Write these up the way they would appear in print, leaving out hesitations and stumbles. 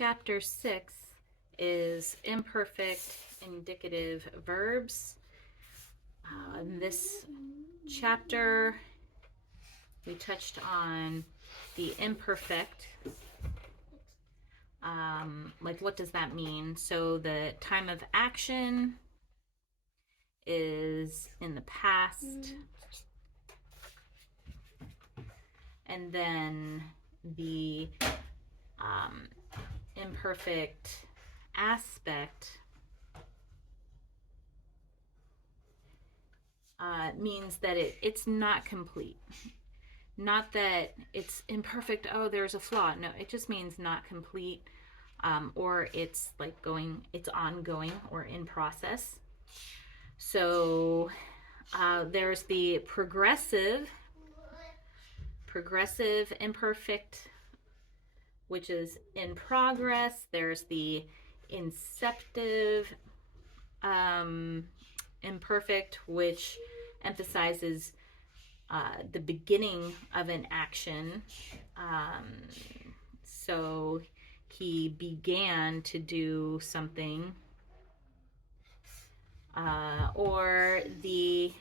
Chapter 6 is Imperfect Indicative Verbs. In this chapter, we touched on the imperfect. Like, what does that mean? So the time of action is in the past. And then the imperfect aspect means that it's not complete. Not that it's imperfect, oh, there's a flaw. No, it just means not complete, or it's like it's ongoing or in process. So there's the progressive imperfect, which is in progress. There's the inceptive imperfect, which emphasizes the beginning of an action. So he began to do something. Or the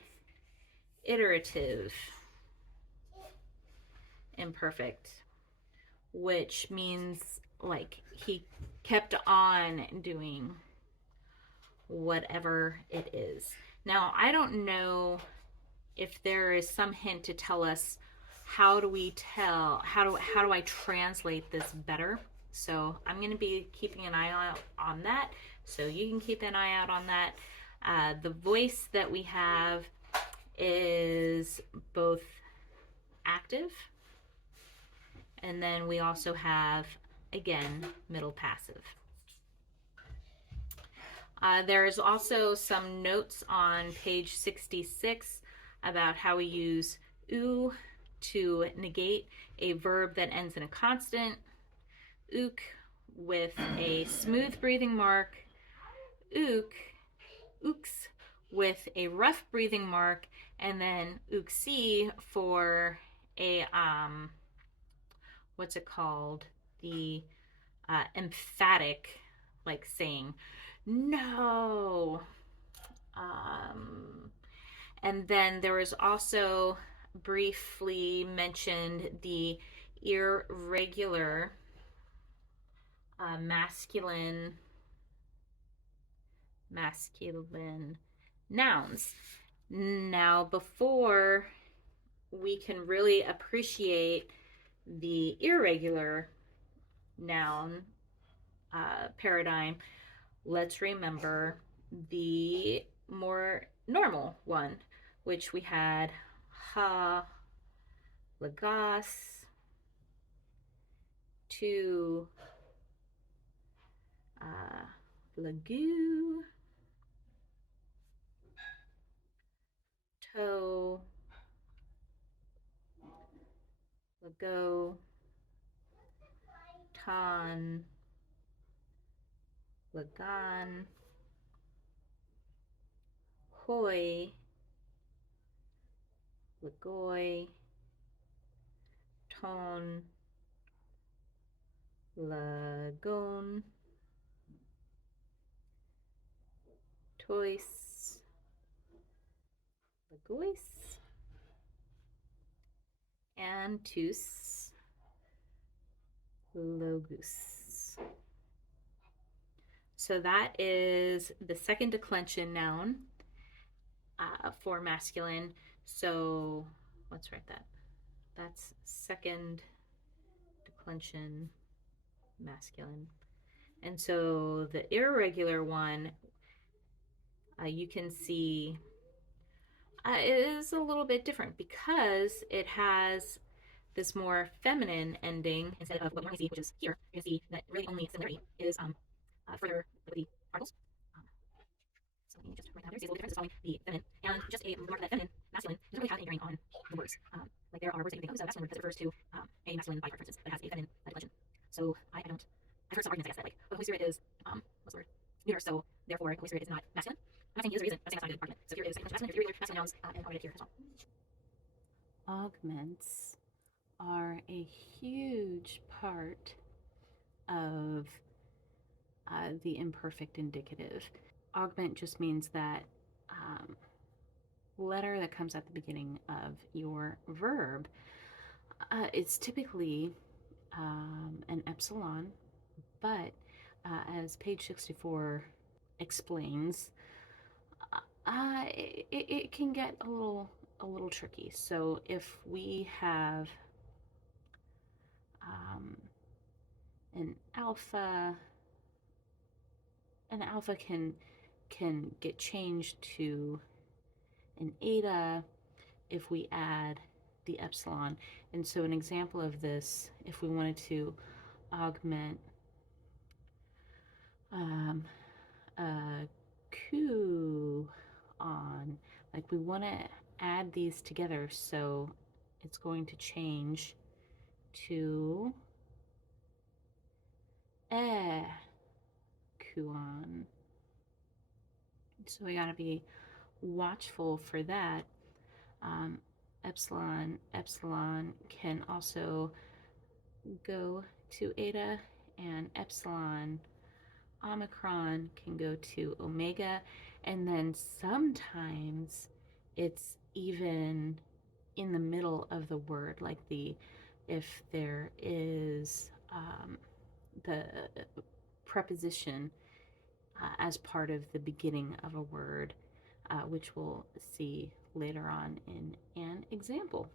iterative imperfect, which means like he kept on doing whatever it is. Now, I don't know if there is some hint to tell us how do I translate this better. So I'm going to be keeping an eye out on that. So you can keep an eye out on that. The voice that we have is both active, and then we also have, again, middle passive. There's also some notes on page 66 about how we use oo to negate a verb that ends in a consonant, ook with a smooth breathing mark, ook, ooks with a rough breathing mark, and then ooksy for a what's it called? The emphatic, like saying no. And then there was also briefly mentioned the irregular masculine nouns. Now, before we can really appreciate the irregular noun paradigm, let's remember the more normal one, which we had ha, lagas, to, lagoo, toe, lago, ton, lagan, hoi, lagoi, ton, lagon, tois, lagois, and tus, logus. So that is the second declension noun for masculine. So let's write that. That's second declension masculine. And so the irregular one, you can see it is a little bit different because it has this more feminine ending instead of what we normally see, which is here. You can see that really only similarity is further with the articles. So let me just write that there. So the difference is following the feminine, and just a remark that feminine, masculine doesn't really have any bearing on the words. Like there are words that you think, oh, this is a masculine word because it refers to a masculine body part, for instance, that has a feminine declension. So I've heard some arguments, I guess, that like, the Holy Spirit is what's the word? Neuter, so therefore the Holy Spirit is not masculine. I'm not saying he is a reason. I'm saying that's not a good argument. So here it is masculine. Here's irregular masculine nouns, and I'll write it here as well. Augments are a huge part of the imperfect indicative. Augment just means that letter that comes at the beginning of your verb. It's typically an epsilon, but as page 64 explains, it can get a little tricky. So if we have an alpha can get changed to an eta if we add the epsilon. And so an example of this, if we wanted to augment a Q on, like we want to add these together, so it's going to change to Q-on. So we got to be watchful for that. Epsilon can also go to eta, and epsilon omicron can go to omega, and then sometimes it's even in the middle of the word, like if there is the preposition as part of the beginning of a word, which we'll see later on in an example.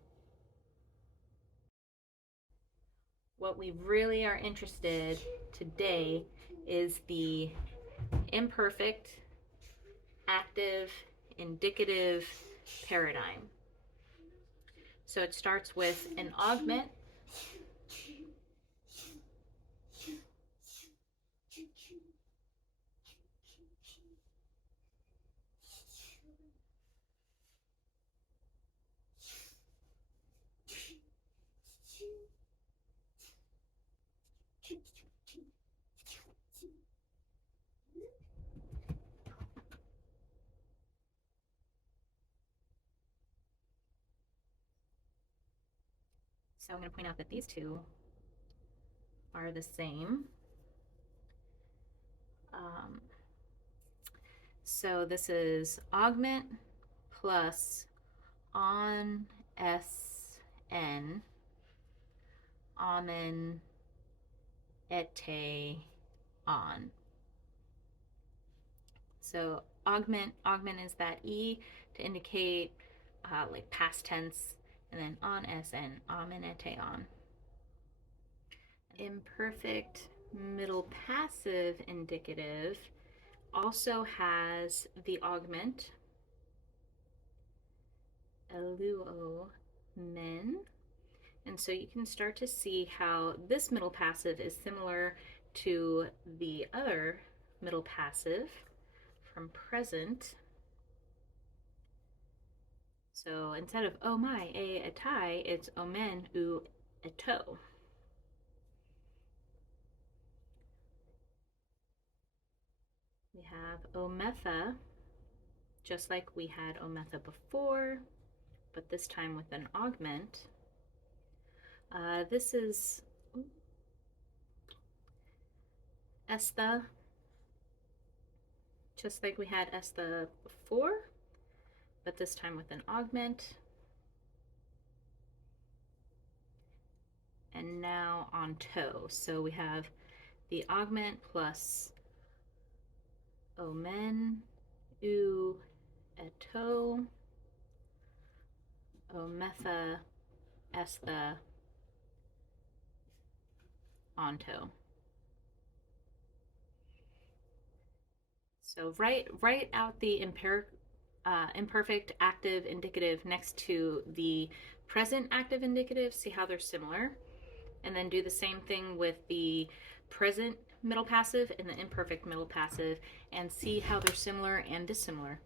What we really are interested today is the imperfect active indicative paradigm. So it starts with an augment, so I'm going to point out that these two are the same. So this is augment plus on sn, amen, ete, on. So augment is that E to indicate like past tense, and then on sn, amen, ete, on. Imperfect middle passive indicative also has the augment, eluo, men. And so you can start to see how this middle passive is similar to the other middle passive from present. So instead of oh my, a tie, it's omen, u, eto. We have ometha, just like we had ometha before, but this time with an augment. This is estha, just like we had estha before, but this time with an augment. And now on toe. So we have the augment plus omen, u, eto, ometha, estha, onto. So write out the imperfect active indicative next to the present active indicative, see how they're similar, and then do the same thing with the present middle passive and the imperfect middle passive, and see how they're similar and dissimilar.